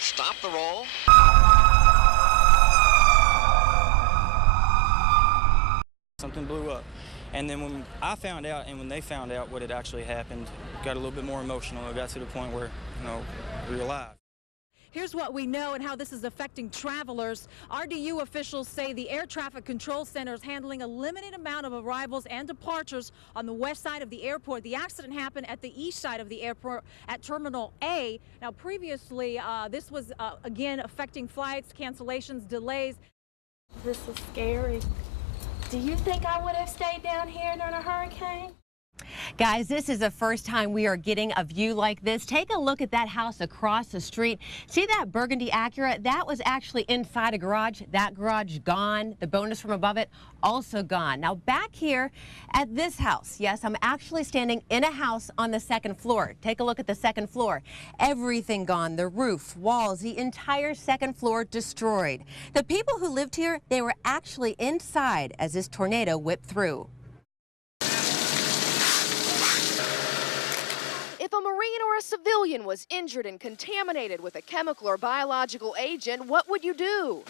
stop the roll. Something blew up. And then when I found out and when they found out what had actually happened, it got a little bit more emotional. It got to the point where, we were alive. Here's what we know and how this is affecting travelers. RDU officials say the Air Traffic Control Center is handling a limited amount of arrivals and departures on the west side of the airport. The accident happened at the east side of the airport at Terminal A. Now, previously, this was, again, affecting flights, cancellations, delays. This is scary. Do you think I would have stayed down here during a hurricane? Guys, this is the first time we are getting a view like this. Take a look at that house across the street. See that burgundy Acura? That was actually inside a garage. That garage gone. The bonus from above it also gone. Now back here at this house, yes, I'm actually standing in a house on the second floor. Take a look at the second floor. Everything gone. The roof, walls, the entire second floor destroyed. The people who lived here, they were actually inside as this tornado whipped through. If a Marine or a civilian was injured and contaminated with a chemical or biological agent, what would you do?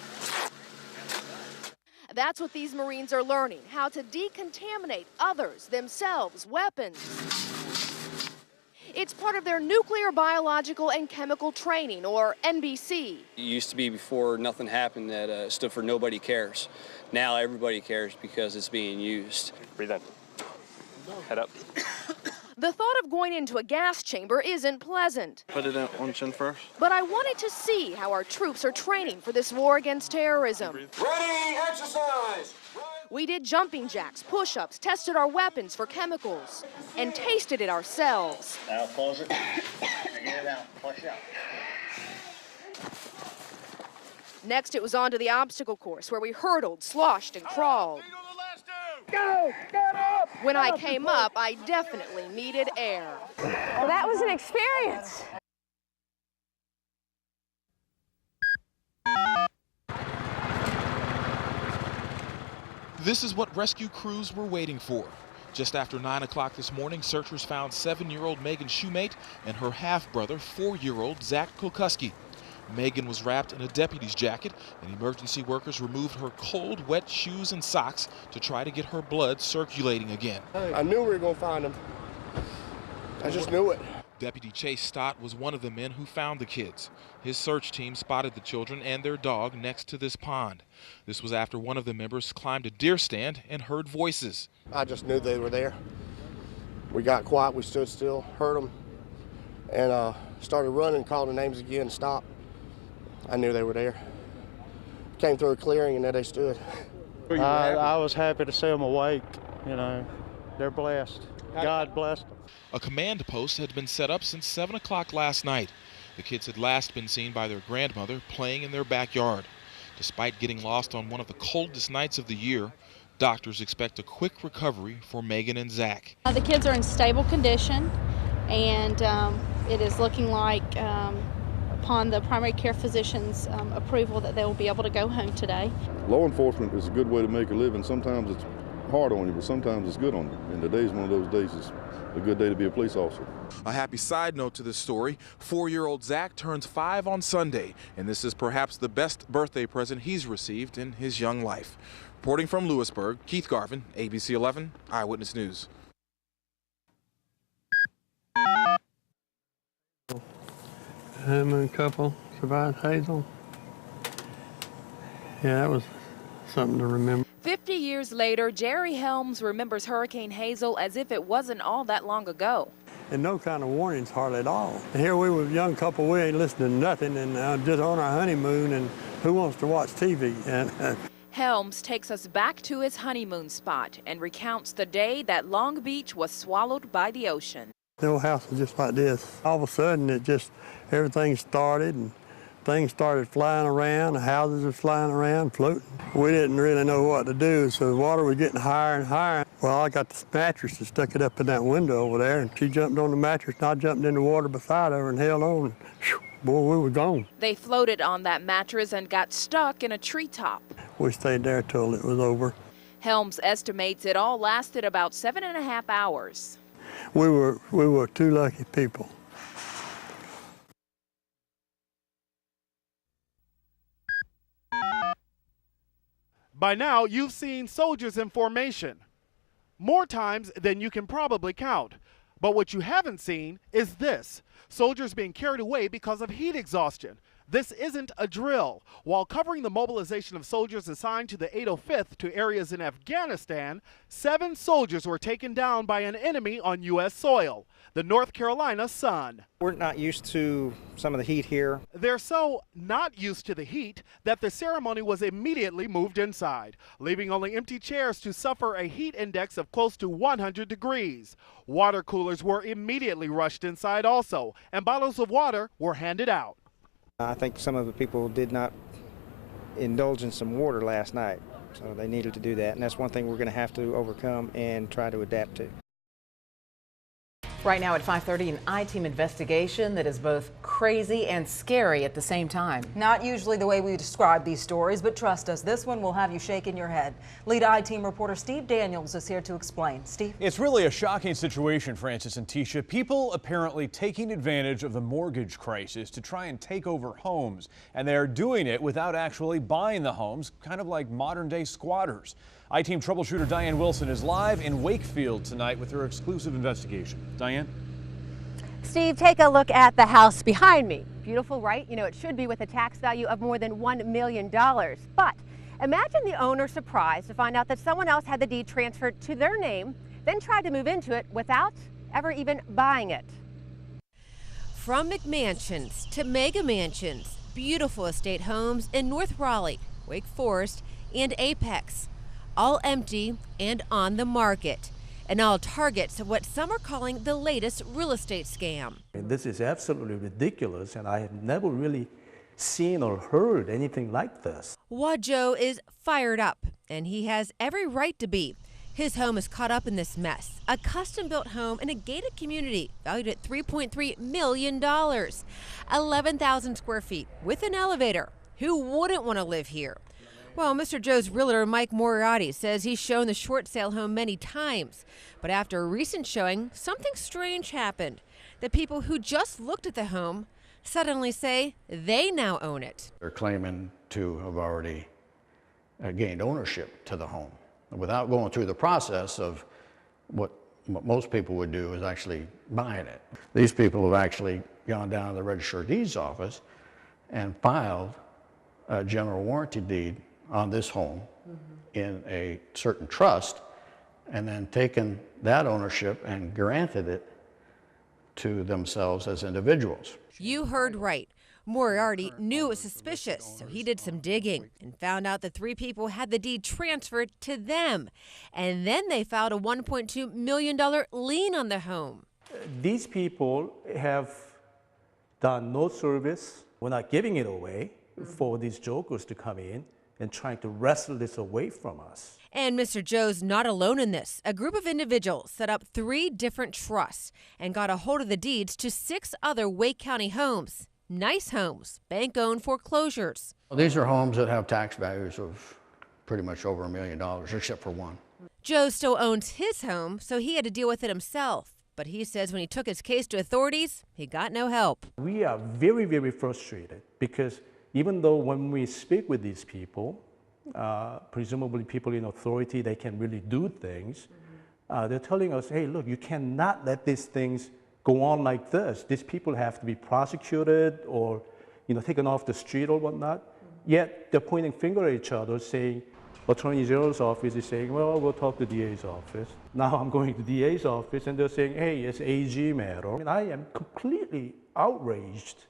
That's what these Marines are learning, how to decontaminate others, themselves, weapons. It's part of their nuclear, biological, and chemical training, or NBC. It used to be before nothing happened that stood for nobody cares. Now everybody cares because it's being used. Breathe in. Head up. The thought of going into a gas chamber isn't pleasant. Put it on chin first. But I wanted to see how our troops are training for this war against terrorism. Ready, exercise! We did jumping jacks, push-ups, tested our weapons for chemicals, and tasted it ourselves. Now close it. Get it out. Flush it out. Next, it was on to the obstacle course, where we hurdled, sloshed, and crawled. Go! Get up! When I came up, I definitely needed air. Well, that was an experience. This is what rescue crews were waiting for. Just after 9 o'clock this morning, searchers found 7-year-old Megan Shoemate and her half-brother, 4-year-old Zach Kulkuski. Megan was wrapped in a deputy's jacket, and emergency workers removed her cold, wet shoes and socks to try to get her blood circulating again. I knew we were going to find him. I just knew it. Deputy Chase Stott was one of the men who found the kids. His search team spotted the children and their dog next to this pond. This was after one of the members climbed a deer stand and heard voices. I just knew they were there. We got quiet, we stood still, heard them, and started running, called their names again, and stopped. I knew they were there. Came through a clearing and there they stood. I was happy to see them awake. They're blessed. God blessed them. A command post had been set up since 7 o'clock last night. The kids had last been seen by their grandmother playing in their backyard. Despite getting lost on one of the coldest nights of the year, doctors expect a quick recovery for Megan and Zach. The kids are in stable condition, and it is looking like upon the primary care physician's approval that they will be able to go home today. Law enforcement is a good way to make a living. Sometimes it's hard on you, but sometimes it's good on you. And today's one of those days. It's a good day to be a police officer. A happy side note to this story, 4-year-old Zach turns 5 on Sunday, and this is perhaps the best birthday present he's received in his young life. Reporting from Lewisburg, Keith Garvin, ABC 11 Eyewitness News. Him and a couple survived Hazel. Yeah, that was something to remember. 50 years later, Jerry Helms remembers Hurricane Hazel as if it wasn't all that long ago. And no kind of warnings hardly at all. And here we were a young couple, we ain't listening to nothing, and just on our honeymoon, and who wants to watch TV? Helms takes us back to his honeymoon spot and recounts the day that Long Beach was swallowed by the ocean. The old house was just like this. All of a sudden, everything started, and things started flying around. The houses were flying around, floating. We didn't really know what to do, so the water was getting higher and higher. Well, I got this mattress and stuck it up in that window over there, and she jumped on the mattress, and I jumped in the water beside her and held on. And, whew, boy, we were gone. They floated on that mattress and got stuck in a treetop. We stayed there till it was over. Helms estimates it all lasted about 7.5 hours. We were two lucky people. By now, you've seen soldiers in formation, more times than you can probably count. But what you haven't seen is this: soldiers being carried away because of heat exhaustion. This isn't a drill. While covering the mobilization of soldiers assigned to the 805th to areas in Afghanistan, 7 soldiers were taken down by an enemy on U.S. soil, the North Carolina Sun. We're not used to some of the heat here. They're so not used to the heat that the ceremony was immediately moved inside, leaving only empty chairs to suffer a heat index of close to 100 degrees. Water coolers were immediately rushed inside also, and bottles of water were handed out. I think some of the people did not indulge in some water last night, so they needed to do that, and that's one thing we're going to have to overcome and try to adapt to. Right now at 5:30, an I-team investigation that is both crazy and scary at the same time. Not usually the way we describe these stories, but trust us, this one will have you shaking your head. Lead I-team reporter Steve Daniels is here to explain. Steve? It's really a shocking situation, Francis and Tisha. People apparently taking advantage of the mortgage crisis to try and take over homes, and they're doing it without actually buying the homes, kind of like modern-day squatters. I-team troubleshooter Diane Wilson is live in Wakefield tonight with her exclusive investigation. Diane? Steve, take a look at the house behind me. Beautiful, right? You know, it should be with a tax value of more than $1 million. But imagine the owner surprised to find out that someone else had the deed transferred to their name, then tried to move into it without ever even buying it. From McMansions to mega mansions, beautiful estate homes in North Raleigh, Wake Forest, and Apex, all empty and on the market, and all targets of what some are calling the latest real estate scam. This is absolutely ridiculous, and I have never really seen or heard anything like this. Wajo is fired up, and he has every right to be. His home is caught up in this mess. A custom-built home in a gated community valued at $3.3 million, 11,000 square feet with an elevator. Who wouldn't want to live here? Well, Mr. Joe's realtor, Mike Moriarty, says he's shown the short sale home many times. But after a recent showing, something strange happened. The people who just looked at the home suddenly say they now own it. They're claiming to have already gained ownership to the home without going through the process of what most people would do, is actually buying it. These people have actually gone down to the Register of Deeds office and filed a general warranty deed on this home in a certain trust, and then taken that ownership and granted it to themselves as individuals. You heard right. Moriarty knew it was suspicious, so he did some digging and found out the 3 people had the deed transferred to them. And then they filed a $1.2 million lien on the home. These people have done no service. We're not giving it away for these jokers to come in and trying to wrestle this away from us. And Mr. Joe's not alone in this. A group of individuals set up 3 different trusts and got a hold of the deeds to 6 other Wake County homes. Nice homes, bank-owned foreclosures. These are homes that have tax values of pretty much over $1 million, except for one. Joe still owns his home, so he had to deal with it himself. But he says when he took his case to authorities, he got no help. We are very, very frustrated because even though when we speak with these people, presumably people in authority, they can really do things, they're telling us, hey, look, you cannot let these things go on like this. These people have to be prosecuted or, taken off the street or whatnot. Yet they're pointing finger at each other, saying, Attorney General's office is saying, well, we'll talk to DA's office. Now I'm going to DA's office, and they're saying, hey, it's AG matter. I mean, I am completely outraged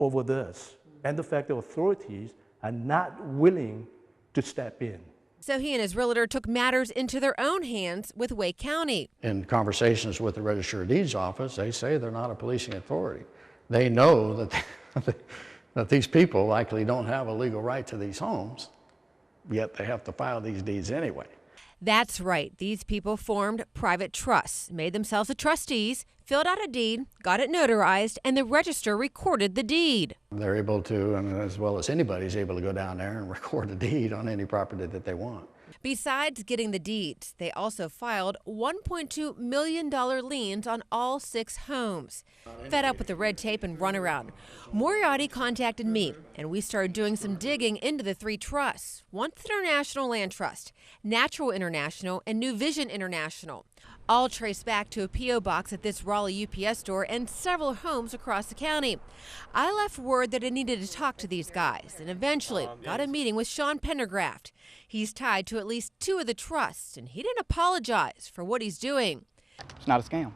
over this and the fact that authorities are not willing to step in. So he and his realtor took matters into their own hands with Wake County. In conversations with the Register of Deeds office, they say they're not a policing authority. They know that, that these people likely don't have a legal right to these homes, yet they have to file these deeds anyway. That's right. These people formed private trusts, made themselves the trustees, filled out a deed, got it notarized, and the register recorded the deed. They're able to, as well as anybody's able to go down there and record a deed on any property that they want. Besides getting the deeds, they also filed $1.2 million liens on all 6 homes. Fed up with the red tape and runaround, Moriarty contacted me, and we started doing some digging into the 3 trusts: Once International Land Trust, Natural International, and New Vision International. All traced back to a P.O. box at this Raleigh UPS store and several homes across the county. I left word that I needed to talk to these guys and eventually got a meeting with Sean Pendergraft. He's tied to at least 2 of the trusts, and he didn't apologize for what he's doing. It's not a scam.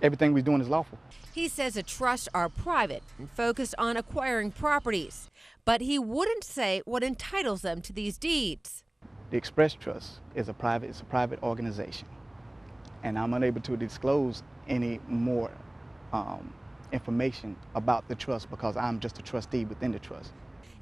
Everything we're doing is lawful. He says the trusts are private and focused on acquiring properties, but he wouldn't say what entitles them to these deeds. The Express Trust is a private organization, and I'm unable to disclose any more information about the trust because I'm just a trustee within the trust.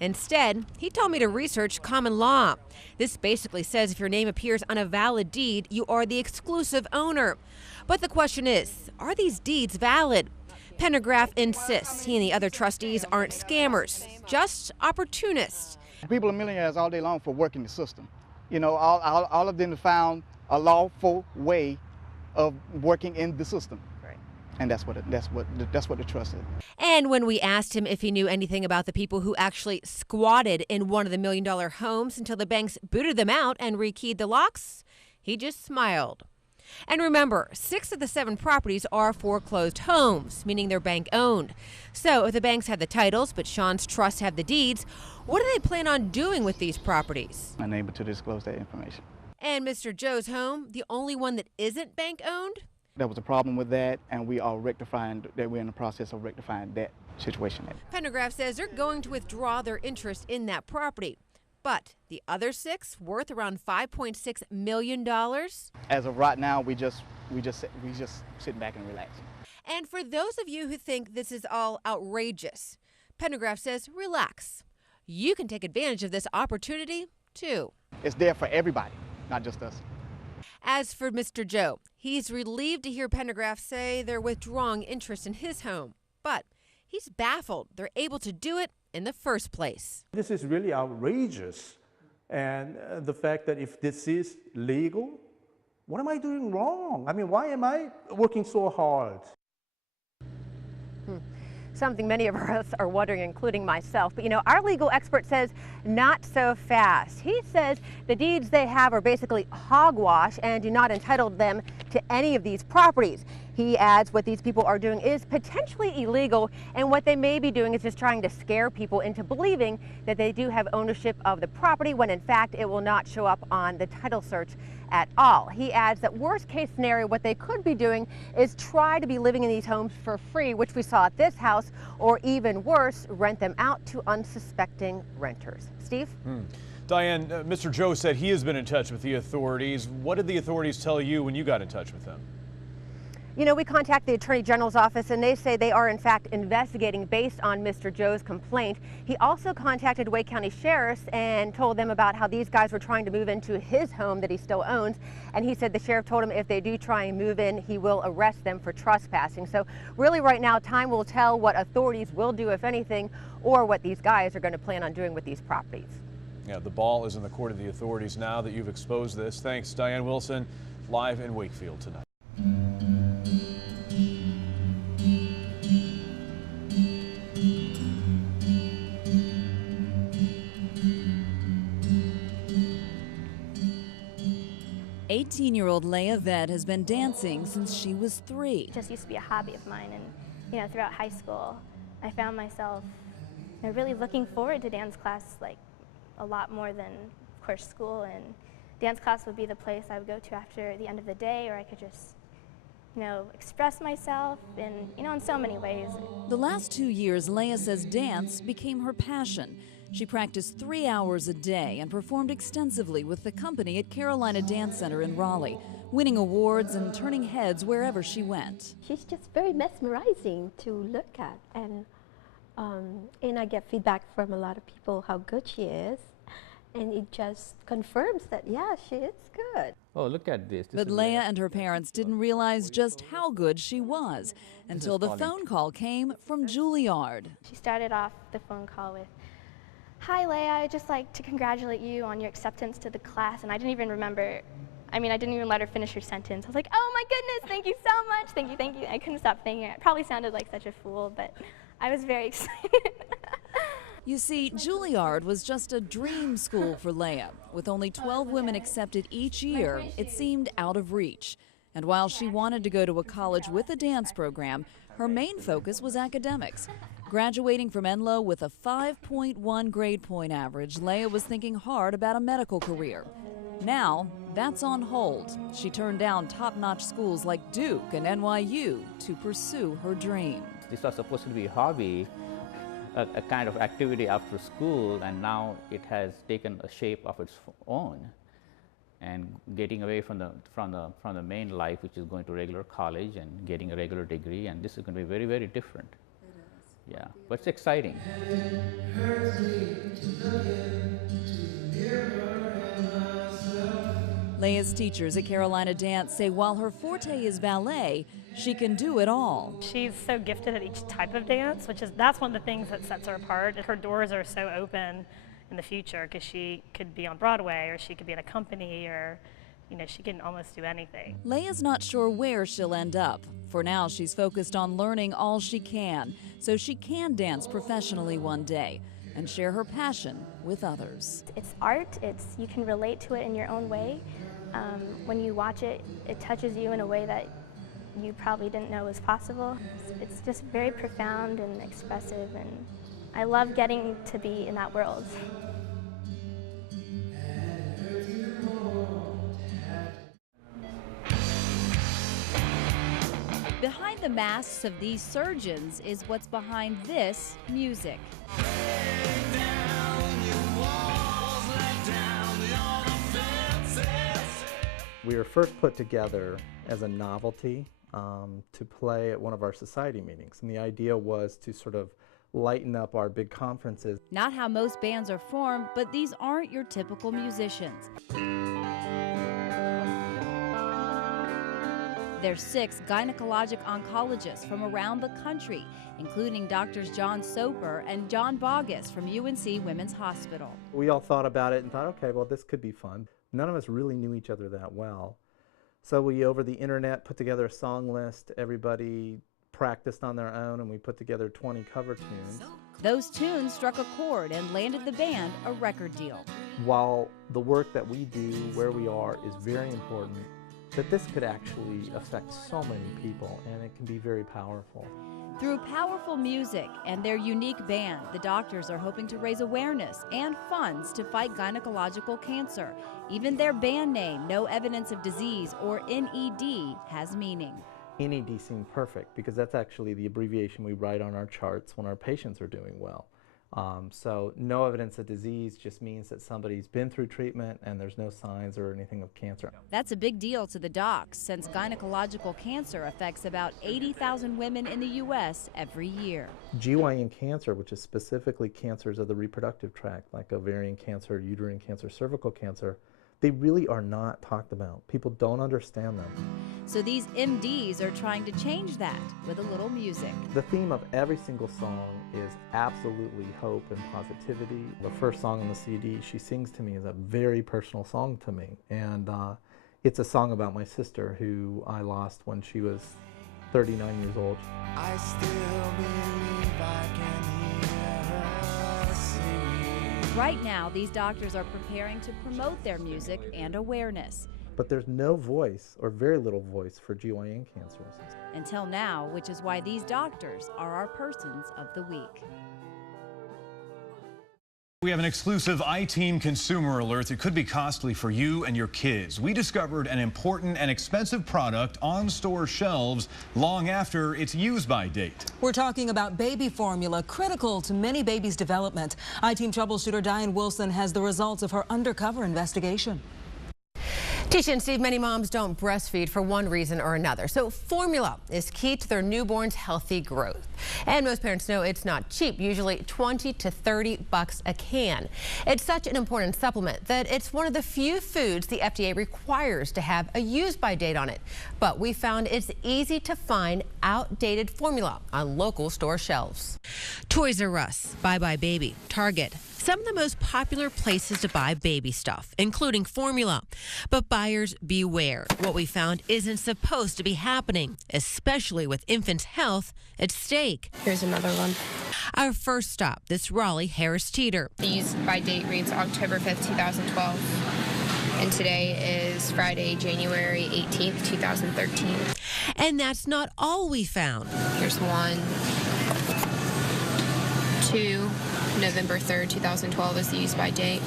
Instead, he told me to research common law. This basically says if your name appears on a valid deed, you are the exclusive owner. But the question is, are these deeds valid? Pendergraft insists he and the other trustees aren't scammers, just opportunists. People are millionaires all day long for working the system. You know, all of them have found a lawful way of working in the system. Right. And that's what the trust is. And when we asked him if he knew anything about the people who actually squatted in one of the $1 million homes until the banks booted them out and rekeyed the locks, he just smiled. And remember, 6 of the 7 properties are foreclosed homes, meaning they're bank owned. So if the banks have the titles, but Sean's trusts have the deeds, what do they plan on doing with these properties? Unable to disclose that information. And Mr. Joe's home, the only one that isn't bank owned? There was a problem with that, and we are rectifying that. We're in the process of rectifying that situation. Pendergraft says they're going to withdraw their interest in that property. But the other 6, worth around $5.6 million? As of right now, we just sitting back and relaxing. And for those of you who think this is all outrageous, Pendergraft says relax. You can take advantage of this opportunity, too. It's there for everybody, not just us. As for Mr. Joe, he's relieved to hear Pendergraft say they're withdrawing interest in his home. But he's baffled they're able to do it in the first place. This is really outrageous. And the fact that if this is legal, what am I doing wrong? I mean, why am I working so hard? Something many of us are wondering, including myself. But, you know, our legal expert says not so fast. He says the deeds they have are basically hogwash and do not entitle them to any of these properties. He adds what these people are doing is potentially illegal, and what they may be doing is just trying to scare people into believing that they do have ownership of the property when in fact it will not show up on the title search at all. He adds that worst case scenario, what they could be doing is try to be living in these homes for free, which we saw at this house, or even worse, rent them out to unsuspecting renters. Steve? Diane, Mr. Joe said he has been in touch with the authorities. What did the authorities tell you when you got in touch with them? You know, we contacted the Attorney General's office and they say they are in fact investigating based on Mr. Joe's complaint. He also contacted Wake County Sheriff's and told them about how these guys were trying to move into his home that he still owns. And he said the sheriff told him if they do try and move in, he will arrest them for trespassing. So really right now, time will tell what authorities will do, if anything, or what these guys are going to plan on doing with these properties. Yeah, the ball is in the court of the authorities now that you've exposed this. Thanks, Diane Wilson, live in Wakefield tonight. Eighteen-year-old Leah Vett has been dancing since she was 3. It just used to be a hobby of mine, and throughout high school, I found myself really looking forward to dance class like a lot more than, of course, school. And dance class would be the place I would go to after the end of the day, or I could just express myself in so many ways. The last 2 years, Leah says dance became her passion. She practiced 3 hours a day and performed extensively with the company at Carolina Dance Center in Raleigh, winning awards and turning heads wherever she went. She's just very mesmerizing to look at, and I get feedback from a lot of people how good she is. And it just confirms that, yeah, she is good. Oh, look at this. But Leah and her parents didn't realize just how good she was until the phone call came from Juilliard. She started off the phone call with, "Hi, Leia, I'd just like to congratulate you on your acceptance to the class." And I didn't even remember, I didn't even let her finish her sentence. I was like, "Oh my goodness, thank you so much, thank you, thank you." I couldn't stop thanking her. It probably sounded like such a fool, but I was very excited. You see, Juilliard was just a dream school for Leia. With only 12 women accepted each year, it seemed out of reach. And while she wanted to go to a college with a dance program, her main focus was academics. Graduating from Enloe with a 5.1 grade point average, Leia was thinking hard about a medical career. Now, that's on hold. She turned down top-notch schools like Duke and NYU to pursue her dream. This was supposed to be a hobby, a kind of activity after school, and now it has taken a shape of its own, and getting away from the main life, which is going to regular college and getting a regular degree, and this is going to be very, very different. It is. Yeah, but it's exciting. Leia's teachers at Carolina Dance say while her forte is ballet, she can do it all. She's so gifted at each type of dance, that's one of the things that sets her apart. Her doors are so open in the future because she could be on Broadway, or she could be in a company, or she can almost do anything. Leia's not sure where she'll end up. For now, she's focused on learning all she can so she can dance professionally one day and share her passion with others. It's art, you can relate to it in your own way. When you watch it, it touches you in a way that you probably didn't know was possible. It's just very profound and expressive, and I love getting to be in that world. Behind the masks of these surgeons is what's behind this music. We were first put together as a novelty to play at one of our society meetings, and the idea was to sort of lighten up our big conferences. Not how most bands are formed, but these aren't your typical musicians. There's 6 gynecologic oncologists from around the country, including Drs. John Soper and John Bogus from UNC Women's Hospital. We all thought about it and thought, okay, well, this could be fun. None of us really knew each other that well. So we, over the internet, put together a song list. Everybody practiced on their own, and we put together 20 cover tunes. Those tunes struck a chord and landed the band a record deal. While the work that we do, where we are, is very important, that this could actually affect so many people, and it can be very powerful. Through powerful music and their unique band, the doctors are hoping to raise awareness and funds to fight gynecological cancer. Even their band name, No Evidence of Disease, or NED, has meaning. NED seemed perfect because that's actually the abbreviation we write on our charts when our patients are doing well. So no evidence of disease just means that somebody's been through treatment and there's no signs or anything of cancer. That's a big deal to the docs, since gynecological cancer affects about 80,000 women in the U.S. every year. GYN cancer, which is specifically cancers of the reproductive tract, like ovarian cancer, uterine cancer, cervical cancer, they really are not talked about. People don't understand them. So these MDs are trying to change that with a little music. The theme of every single song is absolutely hope and positivity. The first song on the CD, She Sings to Me, is a very personal song to me. And it's a song about my sister, who I lost when she was 39 years old. I still believe I can hear her sing. Right now, these doctors are preparing to promote their music and awareness. But there's no voice, or very little voice, for GYN cancers. Until now, which is why these doctors are our Persons of the Week. We have an exclusive iTeam consumer alert that could be costly for you and your kids. We discovered an important and expensive product on store shelves long after its use-by date. We're talking about baby formula, critical to many babies' development. iTeam troubleshooter Diane Wilson has the results of her undercover investigation. Tisha and Steve, many moms don't breastfeed for one reason or another. So formula is key to their newborn's healthy growth. And most parents know it's not cheap, usually 20 to 30 bucks a can. It's such an important supplement that it's one of the few foods the FDA requires to have a use-by date on it. But we found it's easy to find outdated formula on local store shelves. Toys R Us, Bye Bye Baby, Target. Some of the most popular places to buy baby stuff, including formula. But buyers beware. What we found isn't supposed to be happening, especially with infants' health at stake. Here's another one. Our first stop, this Raleigh Harris Teeter. The use by date reads October 5th, 2012. And today is Friday, January 18th, 2013. And that's not all we found. Here's 1, 2, November 3rd, 2012 is the use by date.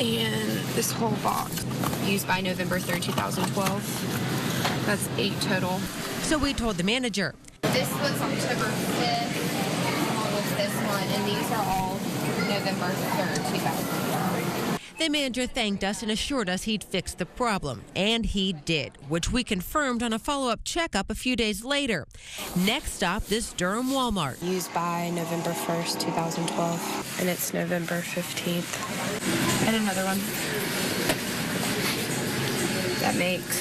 And this whole box, used by November 3rd, 2012. That's 8 total. So we told the manager. This was October 5th, along with this one, and these are all November 3rd, 2012. The manager thanked us and assured us he'd fix the problem. And he did, which we confirmed on a follow-up checkup a few days later. Next stop, this Durham Walmart. Used by November 1st, 2012, and it's November 15th. And another one. That makes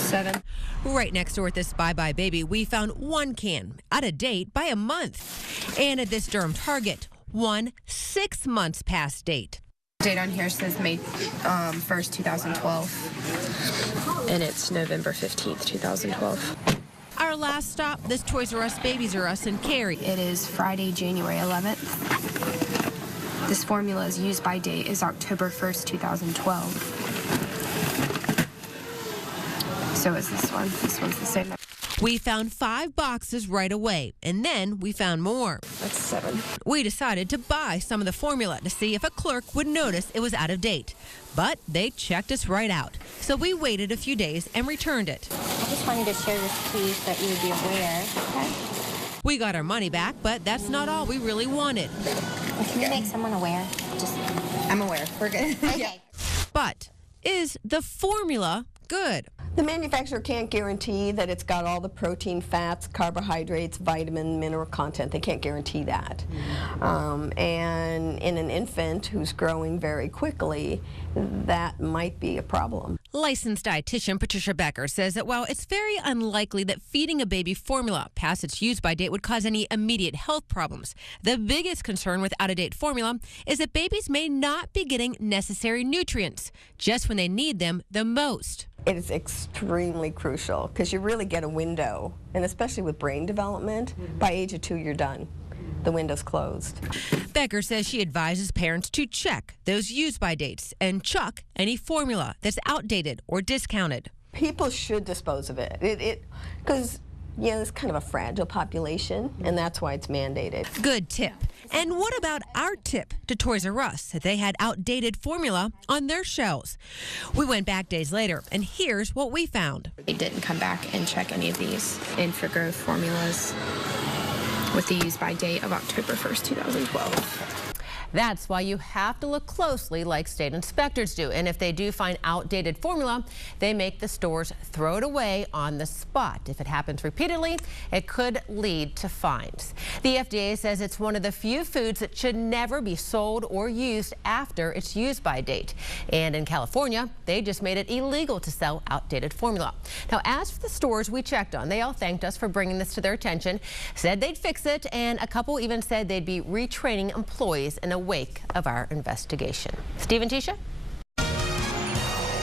7. Right next door at this Bye Bye Baby, we found 1 can, out of date by a month. And at this Durham Target, 1 6 months past date. Date on here says May 1st, 2012, and it's November 15th, 2012. Our last stop, this Toys R Us, Babies R Us in Cary. It is Friday, January 11th. This formula's use by date is October 1st, 2012. So is this one. This one's the same. We found 5 boxes right away, and then we found more. That's 7. We decided to buy some of the formula to see if a clerk would notice it was out of date. But they checked us right out. So we waited a few days and returned it. I just wanted to share this piece so that you would be aware. Okay. We got our money back, but that's not all we really wanted. Well, can you make someone aware? I'm aware. We're good. Okay. But is the formula good? The manufacturer can't guarantee that it's got all the protein, fats, carbohydrates, vitamin, mineral content. They can't guarantee that. And in an infant who's growing very quickly, that might be a problem. Licensed dietitian Patricia Becker says that while it's very unlikely that feeding a baby formula past its use-by date would cause any immediate health problems, the biggest concern with out-of-date formula is that babies may not be getting necessary nutrients just when they need them the most. It is extremely crucial because you really get a window, and especially with brain development, by age of 2 you're done. The window's closed. Becker says she advises parents to check those use-by dates and chuck any formula that's outdated or discounted. People should dispose of it. Because it's kind of a fragile population, and that's why it's mandated. Good tip. And what about our tip to Toys R Us that they had outdated formula on their shelves? We went back days later, and here's what we found. They didn't come back and check any of these in-for-growth formulas with the use by date of October 1st, 2012. That's why you have to look closely like state inspectors do. And if they do find outdated formula, they make the stores throw it away on the spot. If it happens repeatedly, it could lead to fines. The FDA says it's one of the few foods that should never be sold or used after its use-by date. And in California, they just made it illegal to sell outdated formula. Now, as for the stores we checked on, they all thanked us for bringing this to their attention, said they'd fix it, and a couple even said they'd be retraining employees in the wake of our investigation. Steve and Tisha?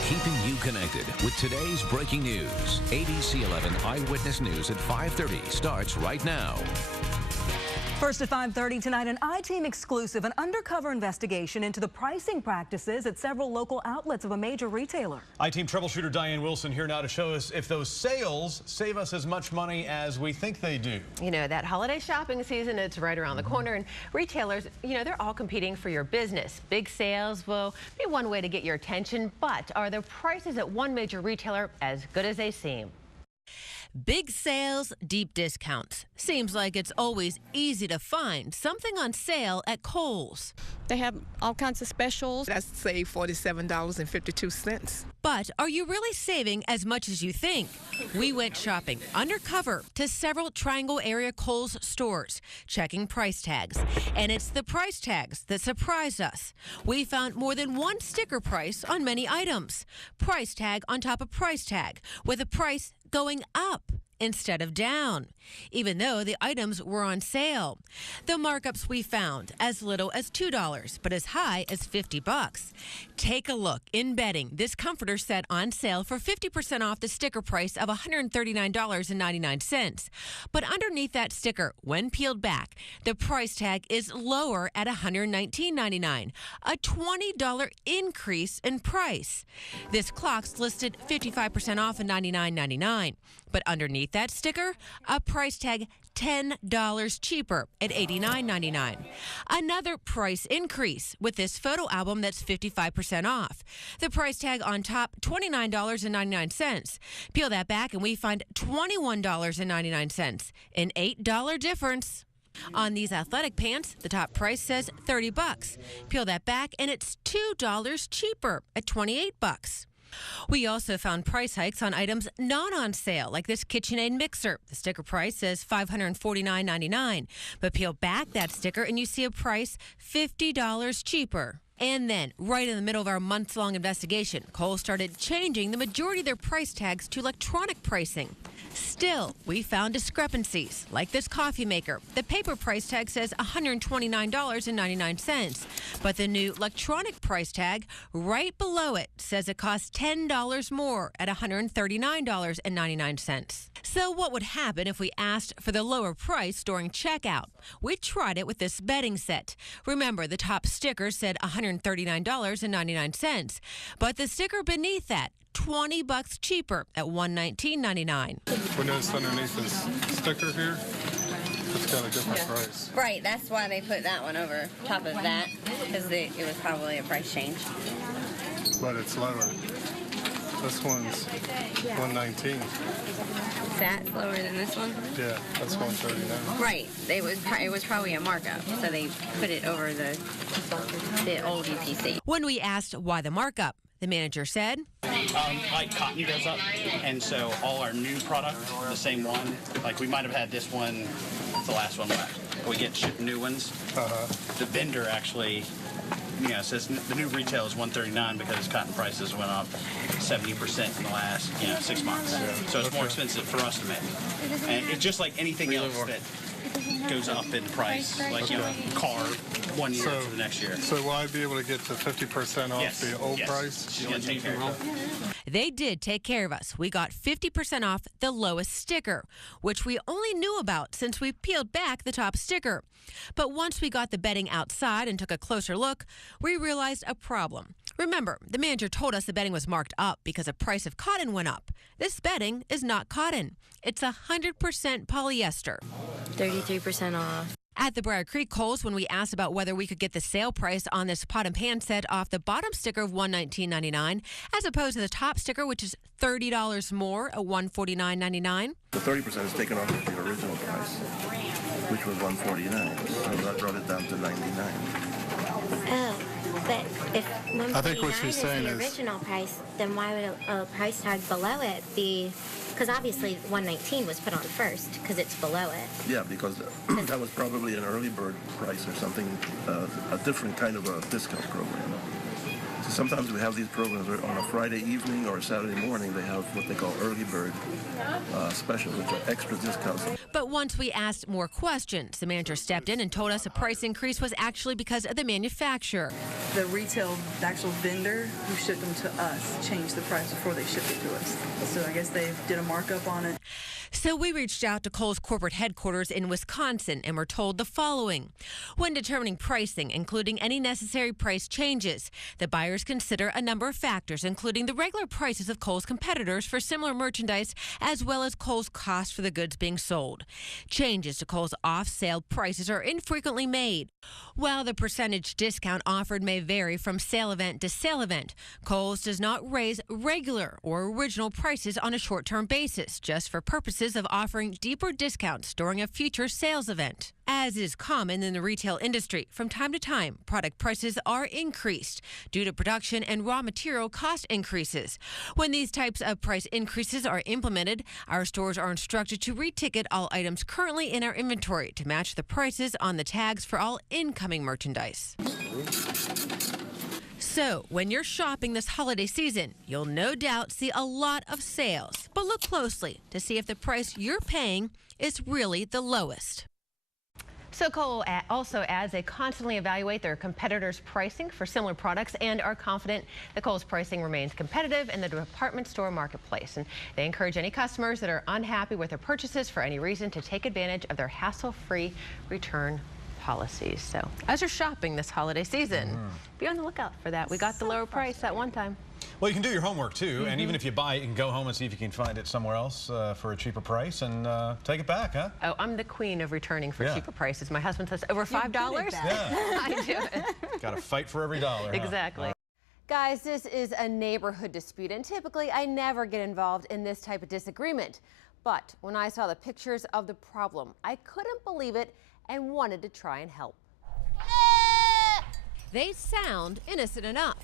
Keeping you connected with today's breaking news. ABC 11 Eyewitness News at 5:30 starts right now. First at 5:30 tonight, an I-Team exclusive, an undercover investigation into the pricing practices at several local outlets of a major retailer. I-Team troubleshooter Diane Wilson here now to show us if those sales save us as much money as we think they do. You know, that holiday shopping season, it's right around the corner, and retailers, they're all competing for your business. Big sales will be one way to get your attention, but are the prices at one major retailer as good as they seem? Big sales, deep discounts. Seems like it's always easy to find something on sale at Kohl's. They have all kinds of specials. That's say $47.52. But are you really saving as much as you think? We went shopping undercover to several Triangle area Kohl's stores, checking price tags. And it's the price tags that surprised us. We found more than one sticker price on many items. Price tag on top of price tag, with the price going up instead of down, even though the items were on sale. The markups we found as little as $2, but as high as $50. Take a look. In bedding, this comforter set on sale for 50% off the sticker price of $139.99. But underneath that sticker, when peeled back, the price tag is lower at $119.99, a $20 increase in price. This clock's listed 55% off at $99.99, but underneath that sticker, a price tag $10 cheaper at $89.99. Another price increase with this photo album that's 55% off. The price tag on top, $29.99. Peel that back and we find $21.99, an $8 difference. On these athletic pants, the top price says $30. Peel that back and it's $2 cheaper at $28. We also found price hikes on items not on sale, like this KitchenAid mixer. The sticker price says $549.99, but peel back that sticker and you see a price $50 cheaper. And then, right in the middle of our months-long investigation, Kohl's started changing the majority of their price tags to electronic pricing. Still, we found discrepancies, like this coffee maker. The paper price tag says $129.99, but the new electronic price tag right below it says it costs $10 more at $139.99. So what would happen if we asked for the lower price during checkout? We tried it with this bedding set. Remember, the top sticker said $139.99, but the sticker beneath that, $20 cheaper at $119.99. We noticed underneath this sticker here, it's got a different price. Right, that's why they put that one over top of that, because it was probably a price change. But it's lower. This one's $119. That's lower than this one? Yeah, that's $139. Right, it was probably a markup, so they put it over the old UPC. When we asked why the markup, the manager said, like cotton goes up, and so all our new product, the same one, like we might have had this one, it's the last one left. We get shipped new ones. The vendor actually, says the new retail is $139 because cotton prices went up 70% in the last, 6 months. So it's more expensive for us to make. And it's just like anything else that goes up in price, like car 1 year to the next year. So will I be able to get to 50% off the old price? She's going to take care of it. They did take care of us. We got 50% off the lowest sticker, which we only knew about since we peeled back the top sticker. But once we got the bedding outside and took a closer look, we realized a problem. Remember, the manager told us the bedding was marked up because the price of cotton went up. This bedding is not cotton. It's 100% polyester. 33% off. At the Briar Creek Kohl's, when we asked about whether we could get the sale price on this pot and pan set off the bottom sticker of $119.99, as opposed to the top sticker, which is $30 more at $149.99. The 30% is taken off of the original price, which was $149, so that brought it down to $99. Oh, but if I think what $149 she's saying is is the original price, then why would a price tag below it be? Because obviously $119 was put on first because it's below it. Yeah, because that was probably an early bird price or something, a different kind of a discount program. So sometimes we have these programs where on a Friday evening or a Saturday morning, they have what they call early bird specials, which are extra discounts. But once we asked more questions, the manager stepped in and told us a price increase was actually because of the manufacturer. The retail, the actual vendor who shipped them to us changed the price before they shipped it to us. So I guess they did a markup on it. So we reached out to Kohl's corporate headquarters in Wisconsin and were told the following. When determining pricing, including any necessary price changes, the buyers consider a number of factors, including the regular prices of Kohl's competitors for similar merchandise, as well as Kohl's cost for the goods being sold. Changes to Kohl's off-sale prices are infrequently made. While the percentage discount offered may vary from sale event to sale event, Kohl's does not raise regular or original prices on a short-term basis, just for purposes of offering deeper discounts during a future sales event. As is common in the retail industry, from time to time, product prices are increased due to production and raw material cost increases. When these types of price increases are implemented, our stores are instructed to reticket all items currently in our inventory to match the prices on the tags for all incoming merchandise. So, when you're shopping this holiday season, you'll no doubt see a lot of sales. But look closely to see if the price you're paying is really the lowest. So Kohl also adds they constantly evaluate their competitors' pricing for similar products and are confident that Kohl's pricing remains competitive in the department store marketplace. And they encourage any customers that are unhappy with their purchases for any reason to take advantage of their hassle-free return policies. So as you're shopping this holiday season, be on the lookout for that. We got the lower price that one time. Well, you can do your homework too, and even if you buy it, you can go home and see if you can find it somewhere else for a cheaper price and take it back, huh? Oh, I'm the queen of returning for cheaper prices. My husband says over $5. Yeah. I do it. Got to fight for every dollar. Exactly. Huh? Guys, this is a neighborhood dispute, and typically I never get involved in this type of disagreement. But when I saw the pictures of the problem, I couldn't believe it and wanted to try and help. They sound innocent enough.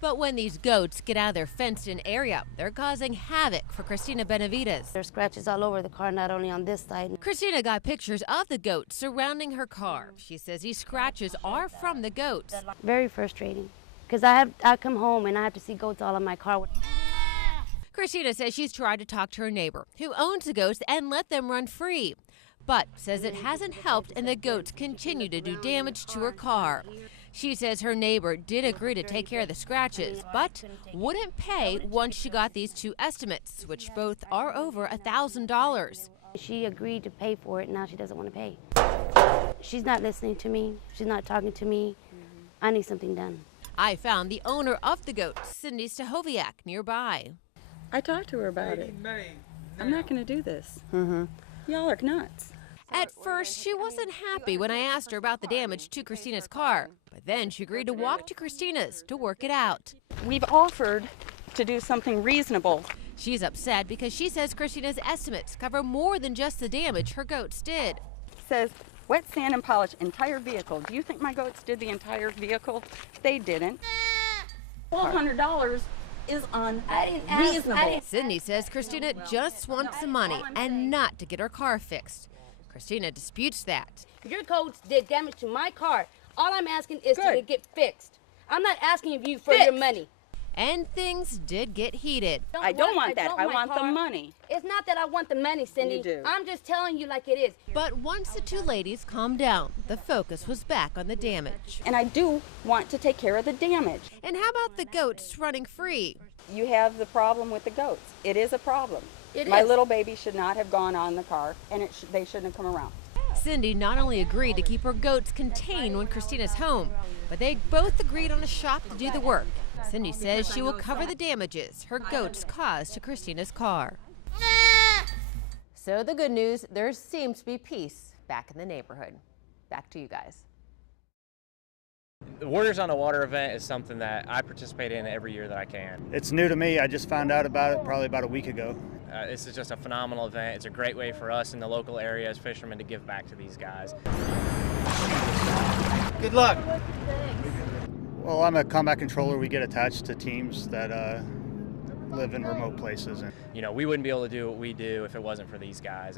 But when these goats get out of their fenced-in area, they're causing havoc for Christina Benavides. There's scratches all over the car, not only on this side. Christina got pictures of the goats surrounding her car. She says these scratches are from the goats. Very frustrating, because I come home and I have to see goats all in my car. Christina says she's tried to talk to her neighbor, who owns the goats, and let them run free, but says it hasn't helped and the goats continue to do damage to her car. She says her neighbor did agree to take care of the scratches, but wouldn't pay once she got these two estimates, which both are over $1,000. She agreed to pay for it, now she doesn't want to pay. She's not listening to me. She's not talking to me. I need something done. I found the owner of the goats, Cindy Stahoviak, nearby. I talked to her about it. I'm not going to do this. Y'all are nuts. At first, she wasn't happy when I asked her about the damage to Christina's car, but then she agreed to walk to Christina's to work it out. We've offered to do something reasonable. She's upset because she says Christina's estimates cover more than just the damage her goats did. It says wet sand and polish entire vehicle. Do you think my goats did the entire vehicle? They didn't. $1,200 is unreasonable. Cindy says Christina just wants some money and not to get her car fixed. Christina disputes that. Your goats did damage to my car. All I'm asking is to get fixed. I'm not asking of you for your money. And things did get heated. I don't want that. I want the money. It's not that I want the money, Cindy. You do. I'm just telling you like it is. But once the two ladies calmed down, the focus was back on the damage. And I do want to take care of the damage. And how about the goats running free? You have the problem with the goats. It is a problem. It My is. little baby should not have gone on the car, and they shouldn't have come around. Cindy not only agreed to keep her goats contained when Christina's home, but they both agreed on a shop to do the work. Cindy says she will cover the damages her goats caused to Christina's car. So the good news, there seems to be peace back in the neighborhood. Back to you guys. The Warriors on the Water event is something that I participate in every year that I can. It's new to me. I just found out about it probably about a week ago. This is just a phenomenal event. It's a great way for us in the local area as fishermen to give back to these guys. Good luck. Well, I'm a combat controller. We get attached to teams that live in remote places. You know, we wouldn't be able to do what we do if it wasn't for these guys.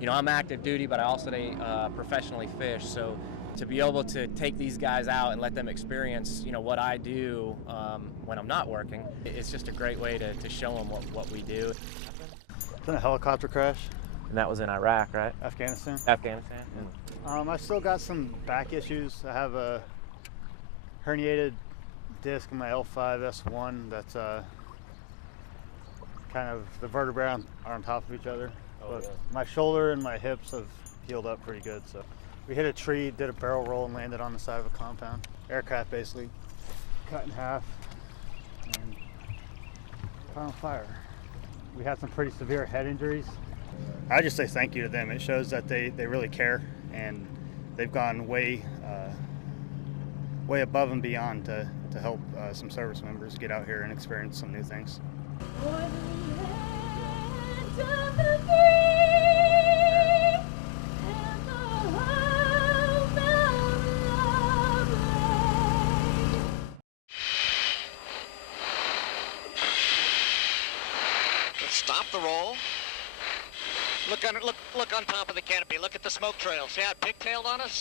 You know, I'm active duty, but I also professionally fish, so to be able to take these guys out and let them experience, you know, what I do when I'm not working, it's just a great way to show them what we do. It's been a helicopter crash. And that was in Iraq, right? Afghanistan. Afghanistan. I still got some back issues. I have a herniated disc in my L5-S1 that's kind of the vertebrae are on top of each other. But my shoulder and my hips have healed up pretty good. So we hit a tree, did a barrel roll, and landed on the side of a compound. Aircraft basically cut in half and caught on fire. We had some pretty severe head injuries. I just say thank you to them. It shows that they really care, and they've gone way above and beyond to help some service members get out here and experience some new things. Stop the roll. Look on top of the canopy. Look at the smoke trail. See how it pigtailed on us?